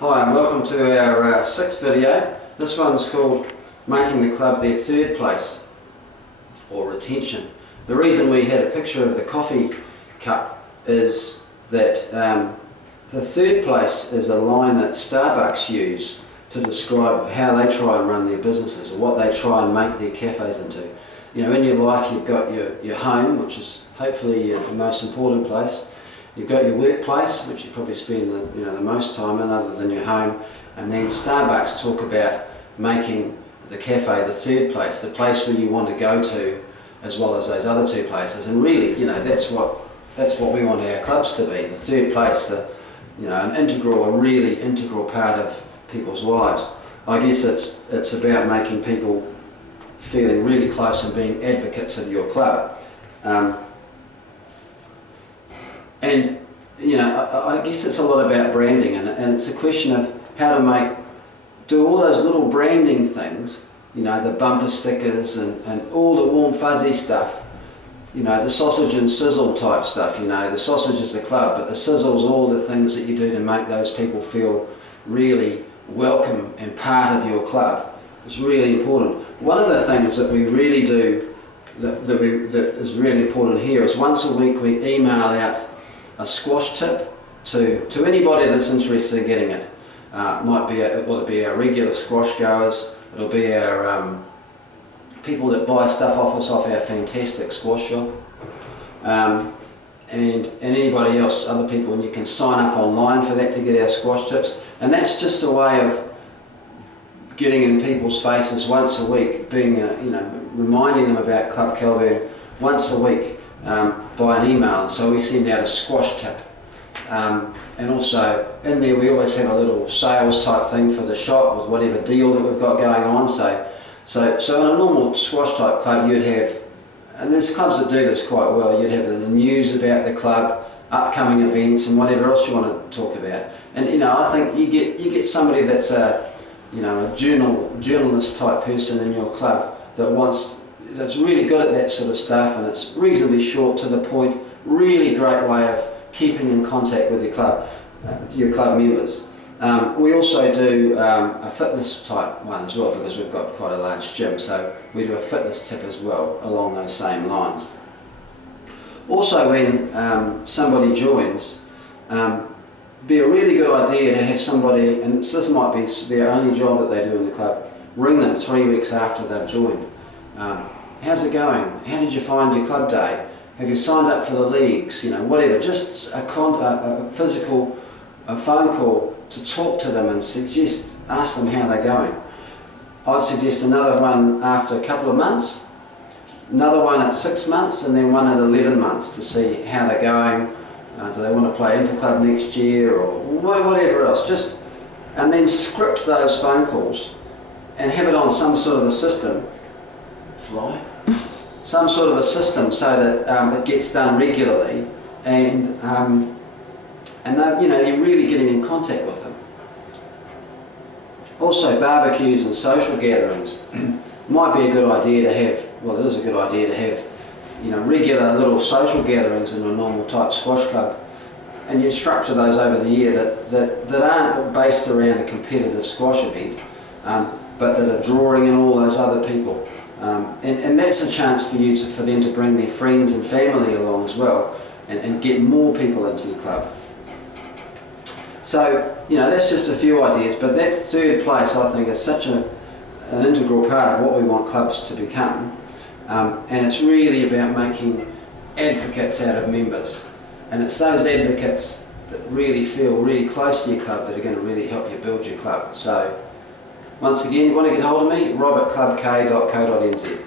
Hi and welcome to our sixth video. This one's called Making the Club Their Third Place, or Retention. The reason we had a picture of the coffee cup is that the third place is a line that Starbucks use to describe how they try and run their businesses, or what they try and make their cafes into. You know, in your life you've got your home, which is hopefully the most important place. You've got your workplace, which you probably spend the most time in other than your home, and then Starbucks talk about making the cafe the third place, the place where you want to go to, as well as those other two places. And really, that's what we want our clubs to be, the third place, a really integral part of people's lives. I guess it's about making people feeling really close and being advocates of your club. I guess it's a lot about branding, and it's a question of how to do all those little branding things, the bumper stickers and all the warm fuzzy stuff, the sausage and sizzle type stuff, the sausage is the club, but the sizzle's all the things that you do to make those people feel really welcome and part of your club. It's really important. One of the things that we really do that is really important here is once a week we email out a squash tip to anybody that's interested in getting it. It'll be our regular squash goers, it'll be our people that buy stuff off us off our fantastic squash shop, and anybody else, other people, and you can sign up online for that to get our squash tips. And that's just a way of getting in people's faces once a week, reminding them about Club Kelburn once a week by an email. So we send out a squash tip, and also in there we always have a little sales type thing for the shop with whatever deal that we've got going on. So in a normal squash type club you'd have, and there's clubs that do this quite well, you'd have the news about the club, upcoming events and whatever else you want to talk about. And I think you get somebody that's a journalist type person in your club that's really good at that sort of stuff, and it's reasonably short, to the point, really great way of keeping in contact with your club members. We also do a fitness type one as well, because we've got quite a large gym, so we do a fitness tip as well along those same lines. Also, when somebody joins, be a really good idea to have somebody, and this might be their only job that they do in the club, ring them 3 weeks after they've joined. How's it going? How did you find your club day? Have you signed up for the leagues? Whatever. Just a physical phone call to talk to them and ask them how they're going. I'd suggest another one after a couple of months, another one at 6 months, and then one at 11 months to see how they're going. Do they want to play interclub next year, or whatever else? And then script those phone calls and have it on some sort of a system. Some sort of a system, so that it gets done regularly, and you're really getting in contact with them. Also, barbecues and social gatherings might be a good idea to have. Well, it is a good idea to have, regular little social gatherings in a normal type squash club, and you structure those over the year that aren't based around a competitive squash event, but that are drawing in all those other people. And that's a chance for them to bring their friends and family along as well, and get more people into your club. So, that's just a few ideas, but that third place, I think, is such an integral part of what we want clubs to become. And it's really about making advocates out of members. And it's those advocates that really feel really close to your club that are going to really help you build your club. So, once again, you want to get hold of me, rob@clubk.co.nz.